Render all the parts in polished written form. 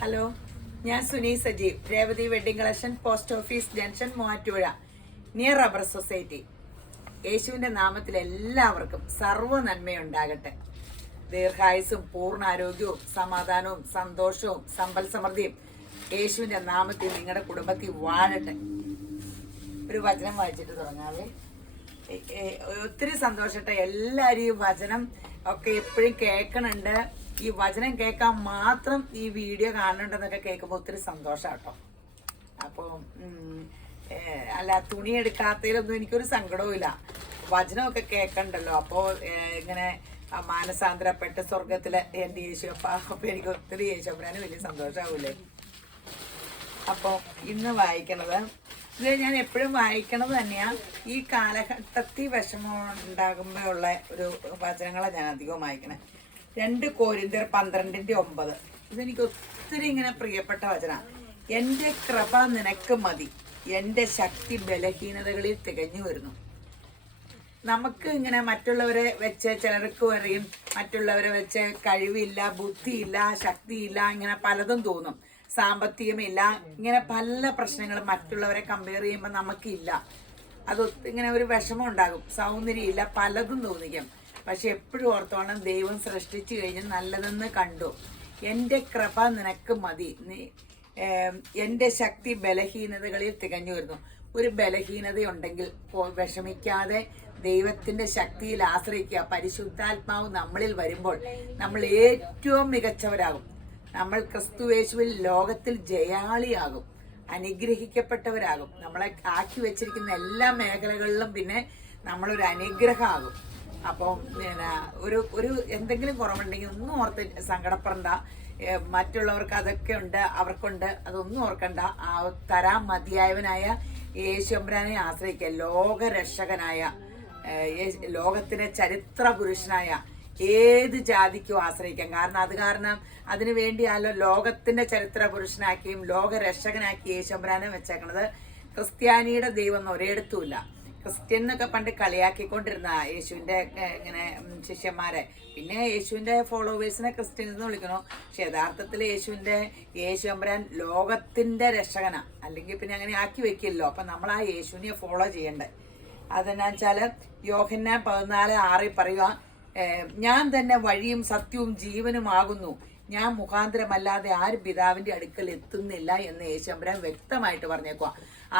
Hello, ഞാൻ Suni Sajeev, Revathi wedding collection, post office junction, Muvattupuzha, near rubber society. യേശുവിൻ്റെ നാമത്തിൽ എല്ലാവർക്കും സർവ്വ നന്മയുണ്ടാകട്ടെ. ദീർഘായുസും പൂർണ്ണാരോഗ്യവും സമാധാനവും സന്തോഷവും സമ്പൽ സമൃദ്ധിയും യേശുവിൻ്റെ നാമത്തിൽ നിങ്ങളുടെ കുടുംബത്തിൽ വാഴട്ടെ. ഒരു വചനം വായിച്ചിട്ട് തുടങ്ങാവേ. ഒത്തിരി സന്തോഷട്ടെ. എല്ലാവരും ഈ വചനം ഒക്കെ എപ്പോഴും കേൾക്കണുണ്ട്. ഈ വചനം കേൾക്കാൻ മാത്രം ഈ വീഡിയോ കാണുന്നുണ്ടെന്നൊക്കെ കേൾക്കുമ്പോൾ ഒത്തിരി സന്തോഷം കേട്ടോ. അപ്പോൾ അല്ല, തുണി എടുക്കാത്തതിലൊന്നും എനിക്കൊരു സങ്കടവും ഇല്ല. വചനമൊക്കെ കേൾക്കണ്ടല്ലോ. അപ്പോൾ ഇങ്ങനെ മാനസാന്തരപ്പെട്ട് സ്വർഗത്തിലെ എൻ്റെ യേശുപ്പ, അപ്പോൾ എനിക്ക് ഒത്തിരി യേശുപ്പനാന് വലിയ സന്തോഷമാവൂലേ. അപ്പോൾ ഇന്ന് വായിക്കണത്, ഇത് ഞാൻ എപ്പോഴും വായിക്കണത് തന്നെയാണ്. ഈ കാലഘട്ടത്തിൽ വിഷമം ഉണ്ടാകുമ്പോഴുള്ള ഒരു വചനങ്ങളാണ് ഞാൻ അധികം വായിക്കണേ. 2 കോരിന്ത്യർ 12:9. ഇതെനിക്ക് ഒത്തിരി ഇങ്ങനെ പ്രിയപ്പെട്ട വചനം. എൻ്റെ കൃപ നിനക്ക് മതി, എൻ്റെ ശക്തി ബലഹീനതകളിൽ തികഞ്ഞു വരുന്നു. നമുക്ക് ഇങ്ങനെ മറ്റുള്ളവരെ വെച്ച് ചിലർക്ക് പറയും, മറ്റുള്ളവരെ വെച്ച് കഴിവില്ല, ബുദ്ധിയില്ല, ശക്തിയില്ല, ഇങ്ങനെ പലതും തോന്നും. സാമ്പത്തികമില്ല, ഇങ്ങനെ പല പ്രശ്നങ്ങളും മറ്റുള്ളവരെ കമ്പയർ ചെയ്യുമ്പോൾ നമുക്കില്ല. ഇങ്ങനെ ഒരു വിഷമം ഉണ്ടാകും. സൗന്ദര്യമില്ല, പലതും തോന്നിക്കും. പക്ഷെ എപ്പോഴും ഓർത്തോണം, ദൈവം സൃഷ്ടിച്ചു കഴിഞ്ഞ് നല്ലതെന്ന് കണ്ടു. എൻ്റെ കൃപ നിനക്ക് മതി, എൻ്റെ ശക്തി ബലഹീനതകളിൽ തികഞ്ഞു വരുന്നു. ഒരു ബലഹീനതയുണ്ടെങ്കിൽ വിഷമിക്കാതെ ദൈവത്തിൻ്റെ ശക്തിയിൽ ആശ്രയിക്കുക. പരിശുദ്ധാത്മാവ് നമ്മളിൽ വരുമ്പോൾ നമ്മൾ ഏറ്റവും മികച്ചവരാകും. നമ്മൾ ക്രിസ്തുയേശുവിൽ ലോകത്തിൽ ജയാളിയാകും, അനുഗ്രഹിക്കപ്പെട്ടവരാകും. നമ്മളെ ആക്കി വെച്ചിരിക്കുന്ന എല്ലാ മേഖലകളിലും പിന്നെ നമ്മളൊരു അനുഗ്രഹമാകും. അപ്പം ഒരു എന്തെങ്കിലും കുറവുണ്ടെങ്കിൽ ഒന്നും ഓർത്ത് സങ്കടപ്പെടണ്ട. മറ്റുള്ളവർക്ക് അതൊക്കെ ഉണ്ട്, അവർക്കുണ്ട്, അതൊന്നും ഓർക്കണ്ട. തരാൻ മതിയായവനായ യേശുമ്പരാനെ ആശ്രയിക്കുക. ലോകരക്ഷകനായ, ലോകത്തിലെ ചരിത്ര പുരുഷനായ ഏത് ജാതിക്കും ആശ്രയിക്കാം. കാരണം അതിനു വേണ്ടിയാലോ ലോകത്തിന്റെ ചരിത്ര പുരുഷനാക്കിയും ലോകരക്ഷകനാക്കി യേശുമ്പരാനെ വെച്ചേക്കണത്. ക്രിസ്ത്യാനിയുടെ ദൈവം ഒരിടത്തുമില്ല. ക്രിസ്ത്യൻ എന്നൊക്കെ പണ്ട് കളിയാക്കിക്കൊണ്ടിരുന്ന യേശുവിൻ്റെ ഇങ്ങനെ ശിഷ്യന്മാരെ, പിന്നെ യേശുവിൻ്റെ ഫോളോവേഴ്സിനെ ക്രിസ്ത്യൻസ് എന്ന് വിളിക്കണോ. പക്ഷെ യഥാർത്ഥത്തിൽ യേശുമ്പരാൻ ലോകത്തിൻ്റെ രക്ഷകനാ. അല്ലെങ്കിൽ പിന്നെ അങ്ങനെ ആക്കി വെക്കില്ലല്ലോ. അപ്പം നമ്മൾ ആ യേശുവിനെ ഫോളോ ചെയ്യണ്ടേ. അതെന്നാ വെച്ചാൽ യോഹന്നാൻ 14:6 പറയുക, ഞാൻ തന്നെ വഴിയും സത്യവും ജീവനുമാകുന്നു, ഞാൻ മുഖാന്തരമല്ലാതെ ആരും പിതാവിൻ്റെ അടുക്കൽ എത്തുന്നില്ല എന്ന് യേശുമ്പരാൻ വ്യക്തമായിട്ട് പറഞ്ഞേക്കുക.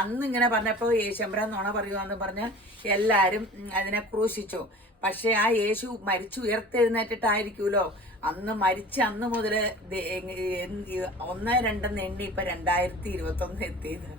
അന്ന് ഇങ്ങനെ പറഞ്ഞപ്പോൾ യേശുമ്പരാൻ നുണ പറയുവാന്ന് പറഞ്ഞാൽ എല്ലാവരും അതിനെ ക്രൂശിച്ചു. പക്ഷെ ആ യേശു മരിച്ചു ഉയർത്തെഴുന്നേറ്റിട്ടായിരിക്കുമല്ലോ അന്ന് മുതൽ 1, 2 എണ്ണി ഇപ്പം 2021 എത്തിയത്.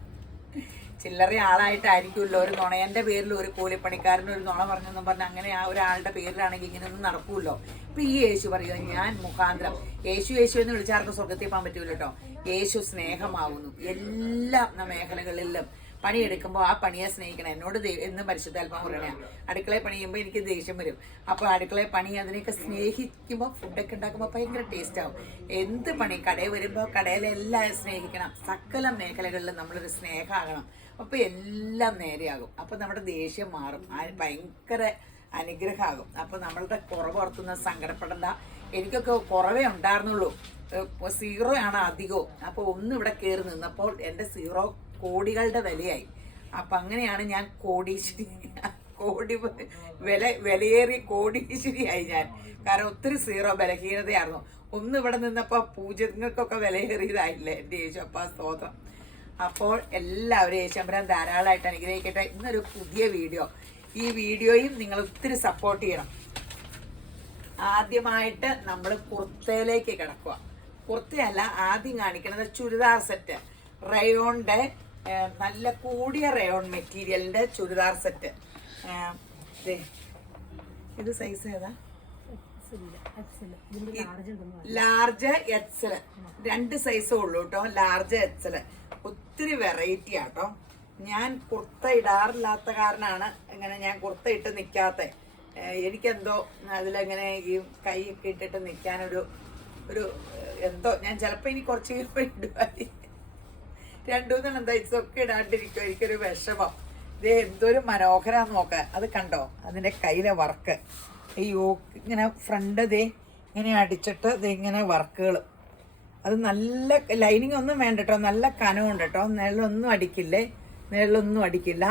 ചില്ലറ ആളായിട്ടായിരിക്കുമല്ലോ. ഒരു നുണയൻ്റെ പേരിൽ ഒരു കൂലിപ്പണിക്കാരന് ഒരു നുണ പറഞ്ഞെന്നും പറഞ്ഞാൽ അങ്ങനെ ആ ഒരാളുടെ പേരിലാണെങ്കിൽ ഇങ്ങനെയൊന്നും നടക്കുമല്ലോ. ഇപ്പം ഈ യേശു പറയുക, ഞാൻ മുഖാന്തരം. യേശു എന്ന് വിളിച്ചാർക്ക് സ്വർഗത്തിൽ പോകാൻ പറ്റൂല കേട്ടോ. യേശു സ്നേഹമാവുന്നു. എല്ലാ മേഖലകളിലും പണിയെടുക്കുമ്പോൾ ആ പണിയെ സ്നേഹിക്കണം. എന്നോട് എന്നും പരിശുദ്ധാത്മാവ് പറയണേ. അടുക്കളയിൽ പണി ചെയ്യുമ്പോൾ എനിക്ക് ദേഷ്യം വരും. അപ്പോൾ അടുക്കളയിൽ പണി അതിനെയൊക്കെ സ്നേഹിക്കുമ്പോൾ ഫുഡൊക്കെ ഉണ്ടാക്കുമ്പോൾ ഭയങ്കര ടേസ്റ്റ് ആവും. എന്ത് പണി കടയിൽ വരുമ്പോൾ കടയിലെല്ലാം സ്നേഹിക്കണം. സകല മേഖലകളിലും നമ്മളൊരു സ്നേഹമാകണം. അപ്പോൾ എല്ലാം നേരെയാകും. അപ്പോൾ നമ്മുടെ ദേഷ്യം മാറും. ഭയങ്കര അനുഗ്രഹമാകും. അപ്പോൾ നമ്മളുടെ കുറവോർത്തുന്ന സങ്കടപ്പെടണ്ട. എനിക്കൊക്കെ കുറവേ ഉണ്ടായിരുന്നുള്ളൂ. 0 ആണ് അധികവും. അപ്പോൾ ഇവിടെ കയറി നിന്നപ്പോൾ എൻ്റെ 0 കോടികളുടെ വിലയായി. അപ്പം അങ്ങനെയാണ് ഞാൻ വിലയേറിയ കോടീശ്വരിയായി ഞാൻ. കാരണം ഒത്തിരി 0 ബലഹീനതയായിരുന്നു. ഇവിടെ നിന്നപ്പോൾ പൂജ്യങ്ങൾക്കൊക്കെ വിലയേറിയതായില്ലേ എൻ്റെ യേശുപ്പ, സ്തോത്രം. അപ്പോൾ എല്ലാവരും യേശുമ്പരാൻ ധാരാളമായിട്ട് അനുഗ്രഹിക്കട്ടെ. ഇന്നൊരു പുതിയ വീഡിയോ. ഈ വീഡിയോയും നിങ്ങൾ ഒത്തിരി സപ്പോർട്ട് ചെയ്യണം. ആദ്യമായിട്ട് നമ്മൾ കുർത്തയിലേക്ക് കിടക്കുക. കുർത്തയല്ല ആദ്യം കാണിക്കുന്നത്, ചുരിദാർ സെറ്റ്. റയോണിൻ്റെ നല്ല കൂടിയ റയോൺ മെറ്റീരിയലിൻ്റെ ചുരിദാർ സെറ്റ്. ഇത് സൈസ് ഏതാ? Large XL. 2 സൈസേ ഉള്ളൂ കേട്ടോ. Large XL. ഒത്തിരി വെറൈറ്റി ആട്ടോ. ഞാൻ കുർത്ത ഇടാറില്ലാത്ത കാരണമാണ് ഇങ്ങനെ ഞാൻ കുർത്ത ഇട്ട് നിൽക്കാത്ത. എനിക്കെന്തോ അതിലെങ്ങനെ ഈ കൈയൊക്കെ ഇട്ടിട്ട് നിൽക്കാനൊരു എന്തോ, ഞാൻ ചിലപ്പോൾ ഇനി കുറച്ച് ഇടുവായി 2-3 സൈസൊക്കെ ഇടാണ്ടിരിക്കും. എനിക്കൊരു വിഷമം. ഇത് എന്തൊരു മനോഹരമാണെന്ന് നോക്കാം. അത് കണ്ടോ അതിൻ്റെ കയ്യിലെ വർക്ക്. ഈ ഇങ്ങനെ ഫ്രണ്ട് ഇങ്ങനെ അടിച്ചിട്ട് ഇതിങ്ങനെ വർക്കുകൾ അത് നല്ല ലൈനിങ് ഒന്നും വേണ്ട കേട്ടോ, നല്ല കനമുണ്ട് കേട്ടോ, നിഴലൊന്നും അടിക്കില്ലേ, നിഴലൊന്നും അടിക്കില്ല,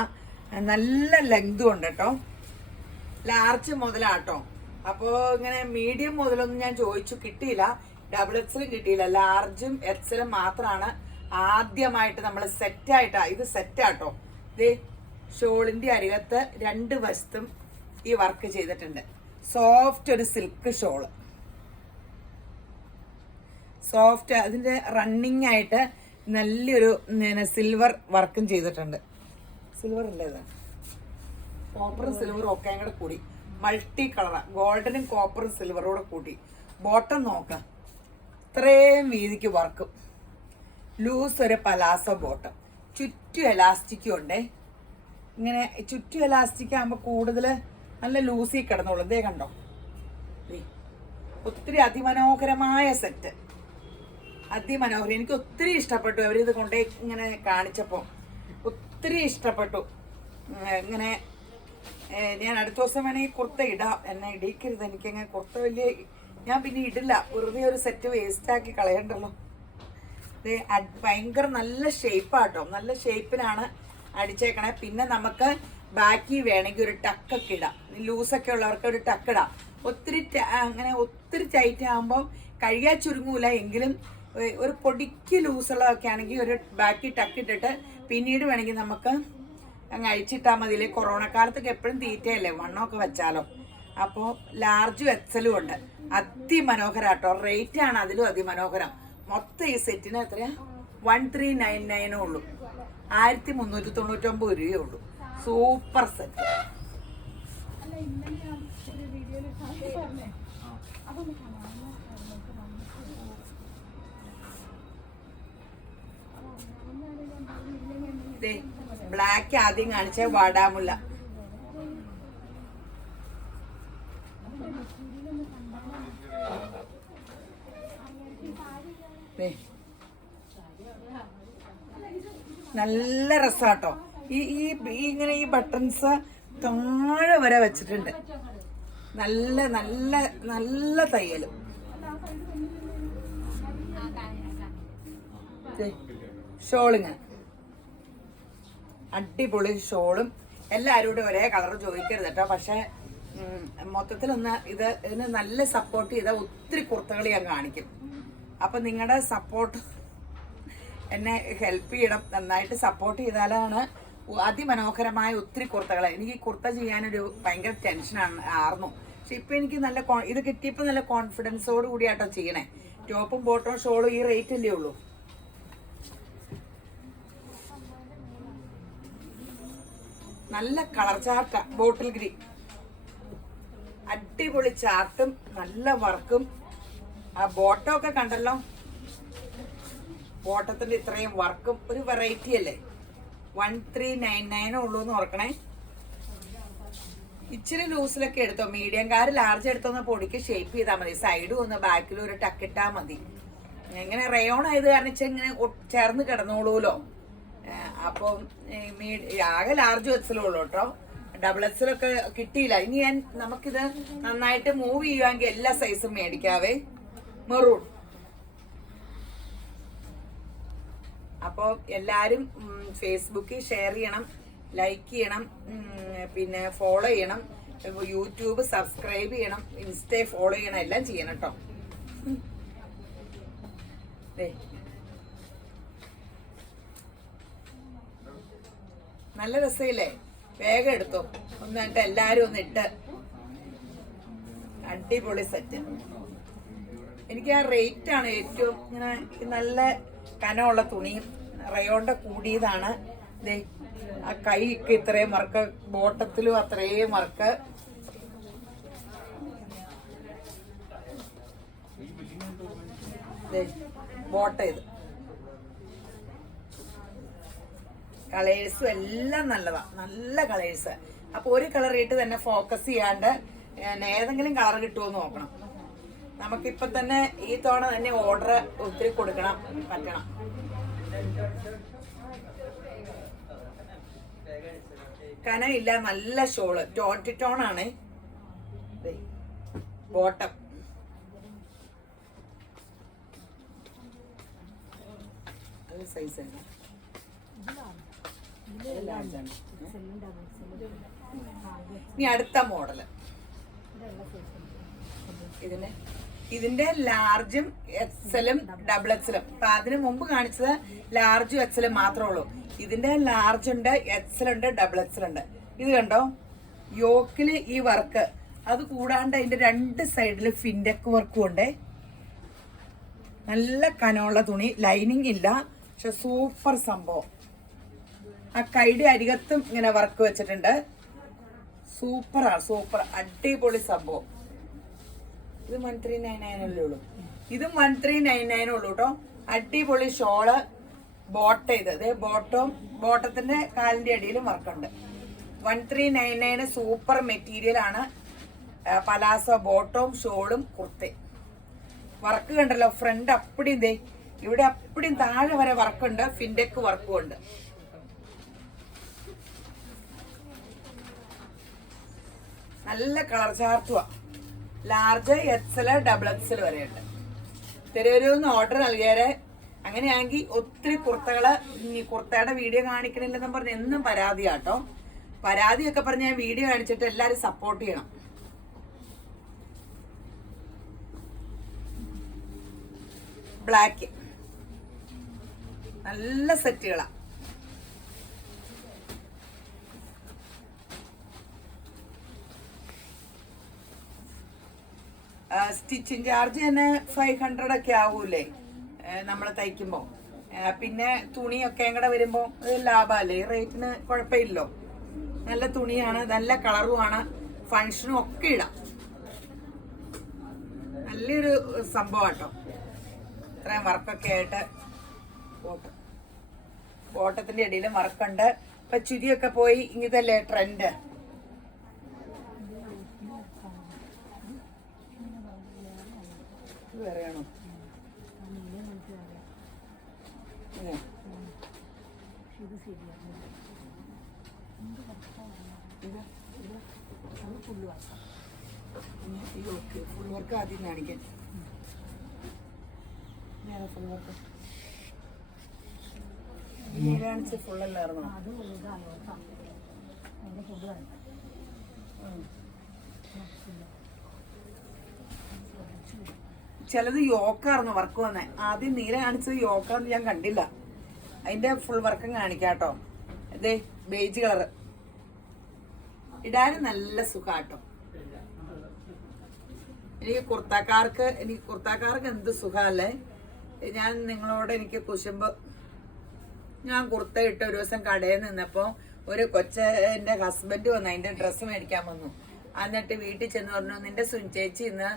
നല്ല ലെങ്തും ഉണ്ട് കേട്ടോ. ലാർജ് മുതലാട്ടോ. അപ്പോൾ ഇങ്ങനെ മീഡിയം മുതലൊന്നും ഞാൻ ചോദിച്ചു, കിട്ടിയില്ല. ഡബിൾ എക്സലും കിട്ടിയില്ല, ലാർജും എക്സലും മാത്രമാണ് ആദ്യമായിട്ട് നമ്മൾ സെറ്റായിട്ടാ. ഇത് സെറ്റാട്ടോ. ഇത് ഷോളിന്റെ അരികത്ത് രണ്ട് വശത്തും ഈ വർക്ക് ചെയ്തിട്ടുണ്ട്. സോഫ്റ്റ് ഒരു സിൽക്ക് ഷോള്, സോഫ്റ്റ്. അതിന്റെ റണ്ണിങ് ആയിട്ട് നല്ലൊരു സിൽവർ വർക്കും ചെയ്തിട്ടുണ്ട്. സിൽവർ അല്ലേ ഇത്, കോപ്പറും സിൽവറും ഒക്കെ കൂടെ കൂടി മൾട്ടി കളറാ, ഗോൾഡനും കോപ്പറും സിൽവറും കൂടെ കൂട്ടി. ബോട്ടം നോക്കാം, ഇത്രയും വീതിക്ക് വർക്കും, ലൂസ് ഒരു പലാസോ ബോട്ടം, ചുറ്റും എലാസ്റ്റിക്കും ഉണ്ടേ. ഇങ്ങനെ ചുറ്റും എലാസ്റ്റിക് ആകുമ്പോൾ കൂടുതൽ നല്ല ലൂസിൽ കിടന്നോളൂ. ഇതേ കണ്ടോ, ഒത്തിരി അതിമനോഹരമായ സെറ്റ്, അതിമനോഹരം. എനിക്ക് ഒത്തിരി ഇഷ്ടപ്പെട്ടു. അവരിത് കൊണ്ടേ ഇങ്ങനെ കാണിച്ചപ്പോൾ ഒത്തിരി ഇഷ്ടപ്പെട്ടു. ഇങ്ങനെ ഞാൻ അടുത്ത ദിവസം വേണമെങ്കിൽ കുർത്ത ഇടാം, എന്നെ ഇടിക്കരുത്, എനിക്കങ്ങനെ കുർത്ത വലിയ ഞാൻ പിന്നെ ഇടില്ല, വെറുതെ ഒരു സെറ്റ് വേസ്റ്റാക്കി കളയണ്ടല്ലോ. ഭയങ്കര നല്ല ഷേപ്പാട്ടോ, നല്ല ഷേപ്പിനാണ് അടിച്ചേക്കണേ. പിന്നെ നമുക്ക് ബാക്കി വേണമെങ്കിൽ ഒരു ടക്കൊക്കെ ഇടാം, ലൂസൊക്കെ ഉള്ളവർക്ക് ഒരു ടക്ക് ഇടാം. ഒത്തിരി അങ്ങനെ ഒത്തിരി ടൈറ്റ് ആകുമ്പോൾ കഴിയാൻ ചുരുങ്ങൂല, എങ്കിലും ഒരു പൊടിക്ക് ലൂസുള്ളതൊക്കെ ആണെങ്കിൽ ഒരു ബാക്കി ടക്ക് ഇട്ടിട്ട് പിന്നീട് വേണമെങ്കിൽ നമുക്ക് അങ്ങ് അഴിച്ചിട്ടാൽ മതിയില്ലേ. കൊറോണ കാലത്തൊക്കെ എപ്പോഴും തീറ്റയല്ലേ, വണ്ണമൊക്കെ വെച്ചാലോ. അപ്പോൾ ലാർജും എക്സലും ഉണ്ട്, അതിമനോഹരാട്ടോ. റേറ്റ് ആണ് അതിലും അതിമനോഹരം. മൊത്തം ഈ സെറ്റിന് എത്രയാ, 1399 ഉള്ളൂ, 1399 രൂപയേ ഉള്ളൂ. Super set. ബ്ലാക്ക് ആദ്യം കാണിച്ച വാടാമുല്ല, നല്ല രസാട്ടോ. ഈ ഇങ്ങനെ ഈ ബട്ടൺസ് താഴെ വരെ വെച്ചിട്ടുണ്ട്. നല്ല നല്ല നല്ല തയ്യലും. ഷോളിങ് അടിപൊളി ഷോളും. എല്ലാവരും കൂടെ ഒരേ കളർ ചോദിക്കരുത് കേട്ടോ. പക്ഷെ മൊത്തത്തിലൊന്ന് ഇതിന് നല്ല സപ്പോർട്ട് ചെയ്താൽ ഒത്തിരി കുർത്തകൾ ഞാൻ കാണിക്കും. അപ്പൊ നിങ്ങളുടെ സപ്പോർട്ട് എന്നെ ഹെൽപ്പ് ചെയ്യണം, നന്നായിട്ട് സപ്പോർട്ട് ചെയ്താലാണ് അതിമനോഹരമായ ഒത്തിരി കുർത്തകൾ. എനിക്ക് ഈ കുർത്ത ചെയ്യാനൊരു ഭയങ്കര ടെൻഷനാണ് ആർന്നു. പക്ഷെ ഇപ്പൊ എനിക്ക് നല്ല ഇത് കിട്ടിയപ്പോൾ നല്ല കോൺഫിഡൻസോട് കൂടിയാട്ടോ ചെയ്യണേ. ടോപ്പും ബോട്ടവും ഷോളും ഈ റേറ്റ് അല്ലേ ഉള്ളൂ. നല്ല കളർ ചാർട്ട, ബോട്ടിൽ ഗ്രീൻ, അടിപൊളി ചാർട്ടും നല്ല വർക്കും. ആ ബോട്ടം ഒക്കെ കണ്ടല്ലോ, ബോട്ടത്തിന്റെ ഇത്രയും വർക്കും ഒരു വെറൈറ്റി അല്ലേ. 1399 ഉള്ളൂ എന്ന് ഓർക്കണേ. ഇച്ചിരി ലൂസിലൊക്കെ എടുത്തോ, മീഡിയംകാർ ലാർജ് എടുത്തോന്ന് പൊടിക്ക് ഷേപ്പ് ചെയ്താൽ മതി. സൈഡും ഒന്ന് ബാക്കിലും ഒരു ടക്കിട്ടാ മതി. ഇങ്ങനെ റയോൺ ആയത് കാരണം ഇങ്ങനെ ചേർന്ന് കിടന്നോളൂലോ. അപ്പം ആകെ ലാർജ് എക്സലുള്ളൂ കേട്ടോ, ഡബിൾ എക്സലൊക്കെ കിട്ടിയില്ല. ഇനി നമുക്കിത് നന്നായിട്ട് മൂവ് ചെയ്യുവാണെങ്കിൽ എല്ലാ സൈസും മേടിക്കാവേ. മെറൂൺ. അപ്പോൾ എല്ലാവരും ഫേസ്ബുക്കിൽ ഷെയർ ചെയ്യണം, ലൈക്ക് ചെയ്യണം, പിന്നെ ഫോളോ ചെയ്യണം, യൂട്യൂബ് സബ്സ്ക്രൈബ് ചെയ്യണം, ഇൻസ്റ്റേ ഫോളോ ചെയ്യണം, എല്ലാം ചെയ്യണം കേട്ടോ. നല്ല രസമില്ലേ, വേഗം എടുത്തോ ഒന്നിട്ട് എല്ലാരും ഒന്നിട്ട്. അടിപൊളി സെറ്റ്. എനിക്ക് ആ റേറ്റ് ആണ് ഏറ്റവും ഇങ്ങനെ നല്ല കനമുള്ള തുണിയും റയോണിന്റെ കൂടിയതാണ്. ആ കൈക്ക് ഇത്രയും വർക്ക്, ബോട്ടത്തിലും അത്രയും വർക്ക്. ബോട്ട ഇത് കളേഴ്സും എല്ലാം നല്ലതാ, നല്ല കളേഴ്സ്. അപ്പൊ ഒരു കളർ ഇട്ട് തന്നെ ഫോക്കസ് ചെയ്യാണ്ട് ഏതെങ്കിലും കളർ കിട്ടുമോ നോക്കണം. നമുക്കിപ്പൊ തന്നെ ഈ തവണ തന്നെ ഓർഡർ ഒത്തിരി കൊടുക്കണം, പറ്റണം. കനമില്ല, നല്ല ഷോള്, ടോൺ ആണ്. ബോട്ടം സൈസ് ആണ്. ഇനി അടുത്ത മോഡല് ഇതിന്റെ ലാർജും എക്സലും ഡബിൾ എക്സലും. അപ്പൊ അതിന് മുമ്പ് കാണിച്ചത് ലാർജും എക്സലും മാത്രമേ ഉള്ളൂ. ഇതിന്റെ ലാർജ് ഉണ്ട്, എക്സൽ ഉണ്ട്, ഡബിൾ എക്സൽ ഉണ്ട്. ഇത് കണ്ടോ, യോക്കില് ഈ വർക്ക്. അത് കൂടാണ്ട് അതിന്റെ രണ്ട് സൈഡില് ഫിൻഡെക്ക് വർക്കും ഉണ്ട്. നല്ല കനമുള്ള തുണി, ലൈനിങ് ഇല്ല, പക്ഷെ സൂപ്പർ സംഭവം. ആ കൈയുടെ അരികത്തും ഇങ്ങനെ വർക്ക് വെച്ചിട്ടുണ്ട്. സൂപ്പറാണ്, സൂപ്പർ അടിപൊളി സംഭവം. ഇത് 1399 അല്ലേ ഉള്ളൂ. ഇതും 1399 ഉള്ളൂ കേട്ടോ. അടിപൊളി ഷോള് ബോട്ടം. ഇത് ബോട്ടത്തിന്റെ കാലിന്റെ അടിയിലും വർക്കുണ്ട്. 1399 സൂപ്പർ മെറ്റീരിയൽ ആണ്. പലാസോ ബോട്ടവും ഷോളും കുർത്തയും. വർക്ക് കണ്ടല്ലോ, ഫ്രണ്ട് അപ്പടിയും ദേ ഇവിടെ അപ്പടിയും താഴെ വരെ വർക്കുണ്ട്, ഫിൻഡെക്ക് വർക്കും ഉണ്ട്. നല്ല കളർ ചാർട്ടുവാ. ലാർജ് എക്സൽ ഡബിൾ എക്സൽ വരെ ഉണ്ട്. തിരുവരൂന്ന് ഓർഡർ നൽകിയാല് അങ്ങനെയാണെങ്കിൽ ഒത്തിരി കുർത്തകള്, ഈ കുർത്തയുടെ വീഡിയോ കാണിക്കണില്ലെന്നും പറഞ്ഞ് എന്നും പരാതിയാട്ടോ. പരാതിയൊക്കെ പറഞ്ഞ് ഞാൻ വീഡിയോ കാണിച്ചിട്ട് എല്ലാരും സപ്പോർട്ട് ചെയ്യണം. ബ്ലാക്ക് നല്ല സെറ്റുകളാ. സ്റ്റിച്ചിങ് ചാർജ് തന്നെ 500 ഒക്കെ ആവൂലേ നമ്മൾ തയ്ക്കുമ്പോ. പിന്നെ തുണിയൊക്കെ കൂടെ വരുമ്പോ ലാഭമല്ലേ, റേറ്റിന് കുഴപ്പമില്ലല്ലോ. നല്ല തുണിയാണ്, നല്ല കളറുമാണ്, ഫങ്ഷനും ഒക്കെ ഇടാം. നല്ലൊരു സംഭവം കേട്ടോ. ഇത്രയും വർക്കൊക്കെ ആയിട്ട് ബോട്ടത്തിന്റെ ഇടയിലും വർക്കുണ്ട്. ഇപ്പൊ ചുരിയൊക്കെ പോയി ഇങ്ങനത്തെ ട്രെൻഡ്. വേറെയാണോ? ഫുൾ വർക്ക് ആദ്യം കാണിക്കാൻ. ഫുൾ വർക്ക് കാണിച്ച് ഫുള്ളല്ലായിരുന്നോ? ചിലത് യോക്കായിരുന്നു വർക്ക് വന്നേ. ആദ്യം നീല കാണിച്ചത് യോക്കാന്ന് ഞാൻ കണ്ടില്ല. അതിന്റെ ഫുൾ വർക്കും കാണിക്കാട്ടോ. ഇതേ ബേജ് കളറ് ഇടാനും നല്ല സുഖാട്ടോ. എനിക്ക് കുർത്താക്കാർക്ക് എന്ത് സുഖല്ലേ. ഞാൻ നിങ്ങളോട് എനിക്ക് കുശുമ്പ്, ഞാൻ കുർത്ത ഇട്ട് ഒരു ദിവസം കടയിൽ നിന്നപ്പോ ഒരു കൊച്ചന്റെ ഹസ്ബൻഡ് വന്നു, അതിന്റെ ഡ്രസ്സ് മേടിക്കാൻ വന്നു. എന്നിട്ട് വീട്ടിൽ ചെന്ന് പറഞ്ഞു, നിന്റെ സുനിച്ചേച്ചി ഇന്ന്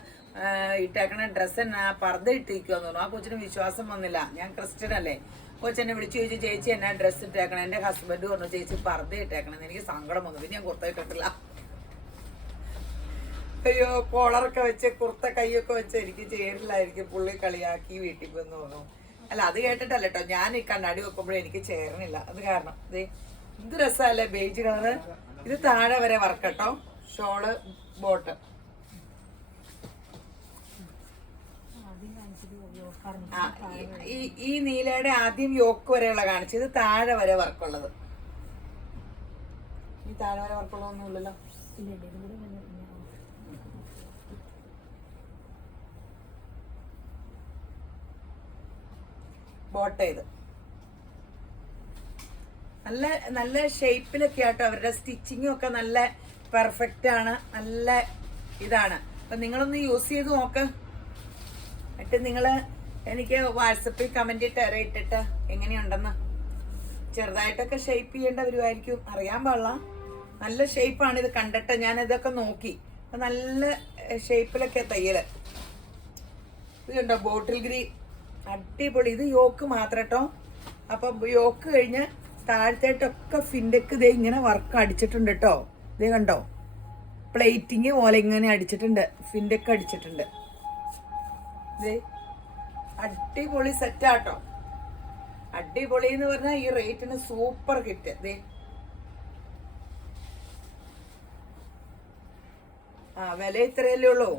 ഇട്ടേക്കണ ഡ്രസ്സ് എന്നാ പർദ്ദ ഇട്ടിരിക്കുമെന്ന് പറഞ്ഞു. ആ കൊച്ചിന് വിശ്വാസം വന്നില്ല. ഞാൻ ക്രിസ്ത്യൻ അല്ലേ. കൊച്ചെന്നെ വിളിച്ചു ചോദിച്ചു, ചേച്ചി എന്നാ ഡ്രസ്സ് ഇട്ടേക്കണം? എന്റെ ഹസ്ബൻഡ് പറഞ്ഞു, ചേച്ചി പർദ്ദ ഇട്ടേക്കണം. എനിക്ക് സങ്കടം വന്നു. പിന്നെ ഞാൻ കുർത്ത ഇട്ടിട്ടില്ല. അയ്യോ, കോളറൊക്കെ വെച്ച് കുർത്ത കൈയൊക്കെ വെച്ച് എനിക്ക് ചേരില്ലായിരിക്കും, പുള്ളി കളിയാക്കി വീട്ടിൽ പോന്ന് തോന്നുന്നു. അല്ല, അത് കേട്ടിട്ടല്ല കേട്ടോ, ഞാൻ ഈ കണ്ണാടി വെക്കുമ്പോഴേ എനിക്ക് ചേരണില്ല. അത് കാരണം ഇത് രസമല്ലേ ബേജ് കളറ്. ഇത് താഴെ വരെ വർക്കട്ടോ, ഷോള് ബോട്ടം. ഈ നീലയുടെ ആദ്യം യോക്ക് വരെയുള്ള കാണിച്ചു. ഇത് താഴെ വരെ വർക്കുള്ളത്. ഈ താഴെ വരെ വർക്കുള്ളതൊന്നുമില്ലല്ലോ. ബോട്ടം ഇത് നല്ല നല്ല ഷേപ്പിലൊക്കെ ആട്ടോ. അവരുടെ സ്റ്റിച്ചിങ്ങും ഒക്കെ നല്ല പെർഫെക്റ്റ് ആണ്, നല്ല ഇതാണ്. അപ്പൊ നിങ്ങളൊന്ന് യൂസ് ചെയ്ത് നോക്ക്. എന്നിട്ട് നിങ്ങള് എനിക്ക് വാട്സപ്പിൽ കമന്റ് ഇട്ടിട്ട് എങ്ങനെയുണ്ടെന്ന്. ചെറുതായിട്ടൊക്കെ ഷേപ്പ് ചെയ്യേണ്ട വരുമായിരിക്കും, അറിയാൻ പാടില്ല. നല്ല ഷേപ്പാണ് ഇത് കണ്ടിട്ട്. ഞാൻ ഇതൊക്കെ നോക്കി, നല്ല ഷേപ്പിലൊക്കെ തയ്യല്. ഇത് കണ്ടോ, ബോട്ടിൽ ഗ്രീൻ അടിപൊളി. ഇത് യോക്ക് മാത്രം കേട്ടോ. അപ്പൊ യോക്ക് കഴിഞ്ഞ് താഴത്തേട്ടൊക്കെ ഫിൻഡെക്ക് ഇതേ ഇങ്ങനെ വർക്ക് അടിച്ചിട്ടുണ്ട് കേട്ടോ. ഇതേ കണ്ടോ, പ്ലേറ്റിങ് പോലെ ഇങ്ങനെ അടിച്ചിട്ടുണ്ട്, ഫിൻഡെക്ക് അടിച്ചിട്ടുണ്ട്. ഇതേ അടിപൊളി സെറ്റാട്ടോ. അടിപൊളി എന്ന് പറഞ്ഞാൽ ഈ റേറ്റിന് സൂപ്പർ ഹിറ്റ്. ഇതേ വില ഇത്രയല്ലേ ഉള്ളൂ.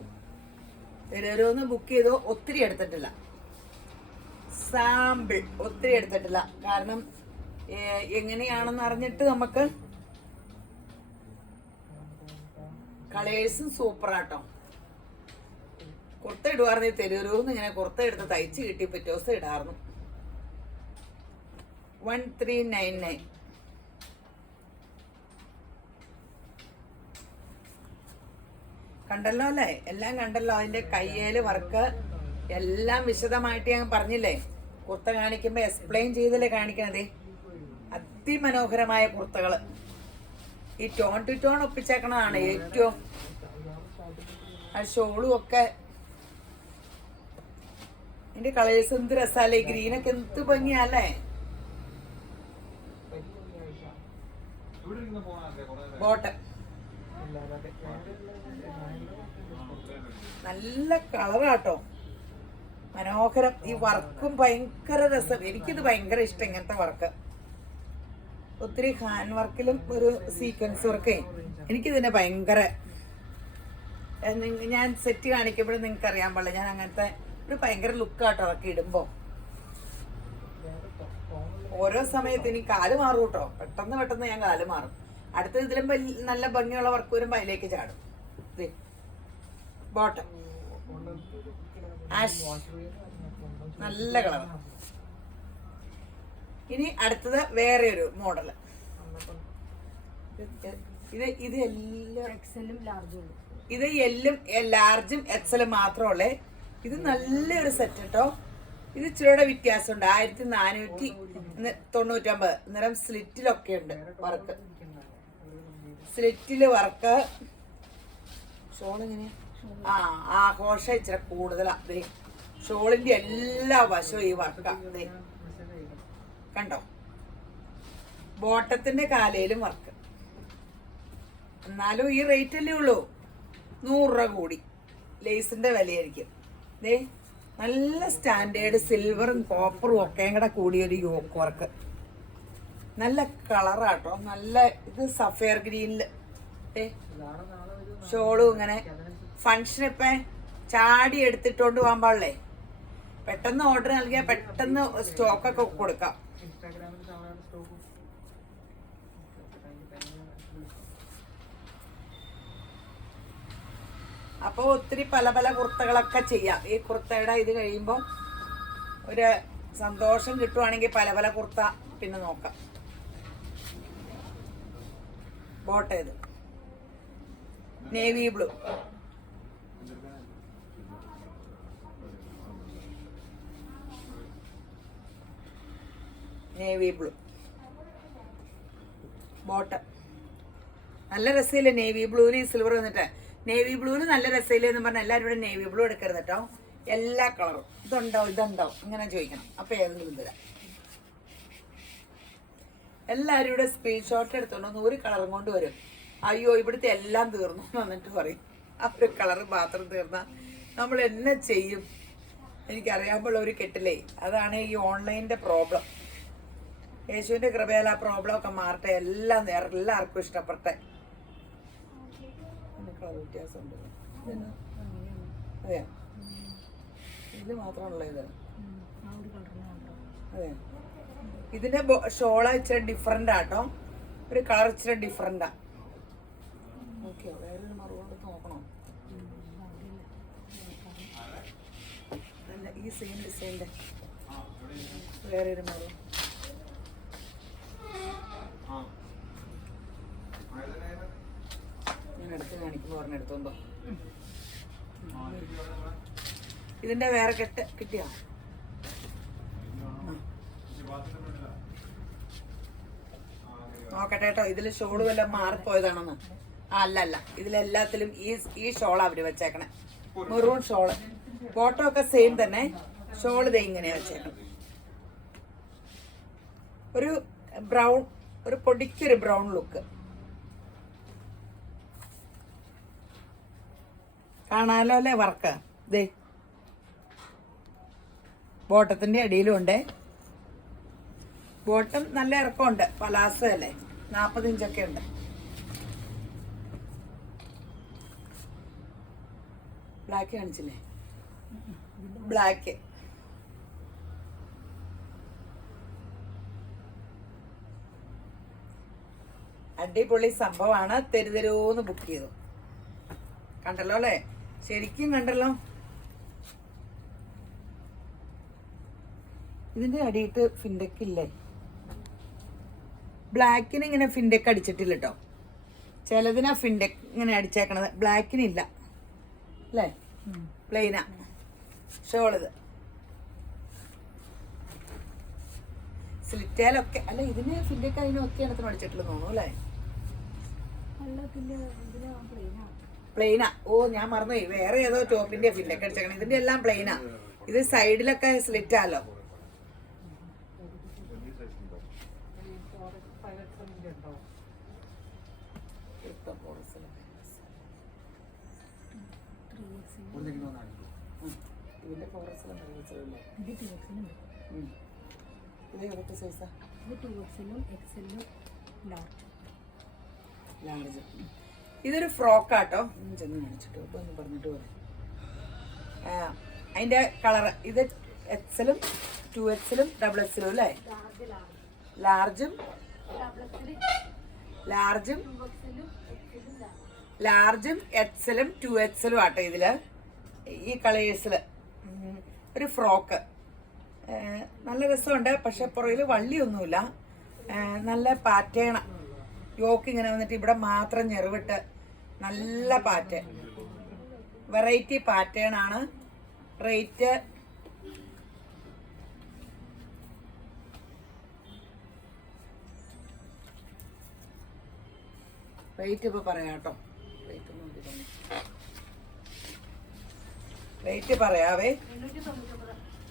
ഓരോന്ന് ബുക്ക് ചെയ്തോ, ഒത്തിരി എടുത്തിട്ടില്ല. സാമ്പിൾ ഒത്തിരി എടുത്തിട്ടില്ല, കാരണം എങ്ങനെയാണെന്ന് അറിഞ്ഞിട്ട് നമുക്ക്. കളേഴ്സും സൂപ്പറാട്ടോ. കുർത്ത ഇടുവാർന്ന് തെരൂന്ന് ഇങ്ങനെ കുർത്ത എടുത്ത് തയ്ച്ച് കിട്ടി പിറ്റേ ദിവസം ഇടാറുന്നു. 1399. കണ്ടല്ലോ അല്ലേ, എല്ലാം കണ്ടല്ലോ. അതിന്റെ കയ്യേല് വർക്ക് എല്ലാം വിശദമായിട്ട് ഞാൻ പറഞ്ഞില്ലേ. കുർത്ത കാണിക്കുമ്പോ എക്സ്പ്ലെയിൻ ചെയ്തല്ലേ കാണിക്കണതേ. അതിമനോഹരമായ കുർത്തകള്. ഈ ടോൺ ടു ടോൺ ഒപ്പിച്ചേക്കണതാണ് ഏറ്റവും. ആ ഷോളും ഒക്കെ ഇതിന്റെ കളേഴ്സ് എന്ത് രസാലേ. ഗ്രീനൊക്കെ എന്ത് ഭംഗിയല്ലേ. ബോട്ടം നല്ല കളറാട്ടോ, മനോഹരം. ഈ വർക്കും ഭയങ്കര രസം. എനിക്കിത് ഭയങ്കര ഇഷ്ടം ഇങ്ങനത്തെ വർക്ക്. ഒത്തിരി ഹാൻഡ് വർക്കിലും ഒരു സീക്വൻസ് വർക്കേ എനിക്കിതിനെ ഭയങ്കര. ഞാൻ സെറ്റ് കാണിക്കുമ്പോഴും നിങ്ങൾക്ക് അറിയാൻ പാടില്ല, ഞാൻ അങ്ങനത്തെ ഒരു ഭയങ്കര ലുക്കാട്ടോ അതൊക്കെ ഇടുമ്പോ. ഓരോ സമയത്ത് ഇനി കാല് മാറും കേട്ടോ, പെട്ടെന്ന് പെട്ടെന്ന് ഞാൻ കാല് മാറും. അടുത്ത ഇതിലും നല്ല ഭംഗിയുള്ള വർക്ക് വരുമ്പോ അതിലേക്ക് ചാടും. ബോട്ടം ആഷ്, നല്ല കളർ. ഇനി അടുത്തത് വേറെ ഒരു മോഡല്. ഇത് എല്ലും ലാർജും എക്സലും മാത്രമല്ലേ. ഇത് നല്ലൊരു സെറ്റ് കേട്ടോ. ഇത് ഇച്ചിരിയുടെ വ്യത്യാസമുണ്ട്. 1499. അന്നേരം സ്ലിറ്റിലൊക്കെ ഉണ്ട് വർക്ക്. സ്ലിറ്റില് വർക്ക്. ഷോൾ എങ്ങനെയാ? ആഘോഷം ഇച്ചിരി കൂടുതലാ. ഷോളിന്റെ എല്ലാ വശവും ഈ വർക്കാ. കണ്ടോ, ബോട്ടത്തിന്റെ കാലയിലും വർക്ക്. എന്നാലും ഈ റേറ്റ് അല്ലേ ഉള്ളൂ, 100 രൂപ കൂടി. ലേസിന്റെ വിലയായിരിക്കും. നല്ല സ്റ്റാൻഡേർഡ് സിൽവറും കോപ്പറും ഒക്കെ കൂടെ കൂടിയൊരു യോക്ക് വർക്ക്. നല്ല കളറാട്ടോ, നല്ല. ഇത് സഫയർ ഗ്രീനില് ഷോളും ഇങ്ങനെ. ഫങ്ഷൻ ഇപ്പൊ ചാടി എടുത്തിട്ടോണ്ട് പോകാൻ പാടില്ലേ. പെട്ടെന്ന് ഓർഡർ നൽകിയാൽ പെട്ടെന്ന് സ്റ്റോക്കൊക്കെ കൊടുക്കാം. അപ്പോൾ ഒത്തിരി പല പല കുർത്തകളൊക്കെ ചെയ്യാം. ഈ കുർത്തയുടെ ഇത് കഴിയുമ്പോൾ ഒരു സന്തോഷം കിട്ടുവാണെങ്കിൽ പല പല കുർത്ത പിന്നെ നോക്കാം. ബോട്ടം ഇത് navy blue. Navy blue bottom നല്ല രസമില്ലേ. നേവി ബ്ലൂവിന് സിൽവർ വന്നിട്ട് നേവി ബ്ലൂവിന് നല്ല രസമില്ലേ എന്ന് പറഞ്ഞാൽ എല്ലാവരും ഇവിടെ നേവി ബ്ലൂ എടുക്കരുത് കേട്ടോ. എല്ലാ കളറും ഇതുണ്ടാവും ഇങ്ങനെ ചോദിക്കണം. അപ്പൊ ഏതെങ്കിലും തരാം. എല്ലാവരും ഇവിടെ സ്ക്രീൻഷോട്ട് എടുത്തോണ്ട് 100 കളറും കൊണ്ട് വരും. അയ്യോ ഇവിടുത്തെ എല്ലാം തീർന്നു വന്നിട്ട് പറയും. ആ ഒരു കളറ് മാത്രം തീർന്നാൽ നമ്മൾ എന്നെ ചെയ്യും. എനിക്കറിയാമ്പോൾ ഒരു കെട്ടില്ലേ. അതാണ് ഈ ഓൺലൈനിന്റെ പ്രോബ്ലം. യേശുവിന്റെ കൃപയാൽ ആ പ്രോബ്ലം ഒക്കെ മാറട്ടെ. എല്ലാവർക്കും ഇഷ്ടപ്പെട്ടെ. വ്യത്യാസമുണ്ട്. അതെ, ഇത് മാത്രമുള്ള ഇത്. അതെ, ഇതിന്റെ ഷോള ഇച്ചിരി ഡിഫറെന്റ് ആട്ടോ. ഒരു കളർ ഇച്ചിരി ഡിഫറെന്റാ. ഓക്കെ, വേറൊരു മറുകൊണ്ട് നോക്കണോ? അല്ല, ഈ സെയിം ഡിസൈൻ്റെ വേറൊരു മറു. ഞാൻ എടുത്ത് കാണിക്കുമ്പോൾ പറഞ്ഞെടുത്തോണ്ടോ. ഇതിന്റെ വേറെ കെട്ട് കിട്ടിയോ? നോക്കട്ടെ കേട്ടോ. ഇതിൽ ഷോള് വല്ല മാറിപ്പോയതാണെന്ന്. അല്ല, ഇതിലെല്ലാത്തിലും ഈ ഷോൾ അവര് വെച്ചേക്കണേ. Maroon shawl. ബോട്ടം ഒക്കെ സെയിം തന്നെ. ഷോൾ ഇത് ഇങ്ങനെയാ വെച്ചേക്കണം. ഒരു ബ്രൗൺ, ഒരു പൊടിക്കൊരു ബ്രൗൺ ലുക്ക്. കാണാലോ അല്ലേ വർക്ക്. ദേ ബോട്ടത്തിന്റെ അടിയിലും ഉണ്ട്. ബോട്ടം നല്ല ഇറക്കമുണ്ട്. പലാസോ അല്ലേ, 40 ഇഞ്ചൊക്കെ ഉണ്ട്. ബ്ലാക്ക് കാണിച്ചില്ലേ? ബ്ലാക്ക് അടിപൊളി സംഭവമാണ്. തെരുതെരൂന്ന് ബുക്ക് ചെയ്തു. കണ്ടല്ലോ അല്ലേ? ശരിക്കും കണ്ടല്ലോ. ഇതിന്റെ അടിയിട്ട് ഫിൻഡെക്ക് ഇല്ലേ? ബ്ലാക്കിന് ഇങ്ങനെ ഫിൻഡെക്ക് അടിച്ചിട്ടില്ല കേട്ടോ. ചിലതിനാ ഫിൻഡെക്ക് ഇങ്ങനെ അടിച്ചേക്കണത്, ബ്ലാക്കിനില്ല അല്ലേ? പ്ലെയിനാ ഷോളിത്. സ്ലിറ്റേലൊക്കെ അല്ല, ഇതിന് ഫിൻഡെക്ക് അതിനൊക്കെ ഇടത്തിന് അടിച്ചിട്ടുള്ള തോന്നുന്നു അല്ലേ? പ്ലെയിനാ. ഓ ഞാൻ മറന്നുപോയി, വേറെ ഏതോ ടോപ്പിന്റെ ഫിൻഡെക്ക് അടിച്ചേക്കണം. ഇതിന്റെ എല്ലാം പ്ലെയിനാ. ഇത് സൈഡിലൊക്കെ സ്ലിറ്റാലോ. ഇതൊരു ഫ്രോക്കാട്ടോ. ചെന്ന് കാണിച്ചിട്ട് ഒന്ന് പറഞ്ഞിട്ട് പോലെ. അതിന്റെ കളറ് ഇത് എക്സലും 2XL ഡബിൾ എക്സലും അല്ലേ? ലാർജും എക്സലും 2XL ആട്ടോ ഇതില്. ഈ കളേഴ്സില് ഒരു ഫ്രോക്ക് നല്ല രസമുണ്ട്. പക്ഷെ പുറകില് വള്ളിയൊന്നുമില്ല. നല്ല പാറ്റേണ യോക്ക് ഇങ്ങനെ വന്നിട്ട് ഇവിടെ മാത്രം ഞെറിവിട്ട് നല്ല പാറ്റേൺ, വെറൈറ്റി പാറ്റേൺ ആണ്. റേറ്റ് ഇപ്പൊ പറയാം കേട്ടോ. റേറ്റ് പറയാവേ.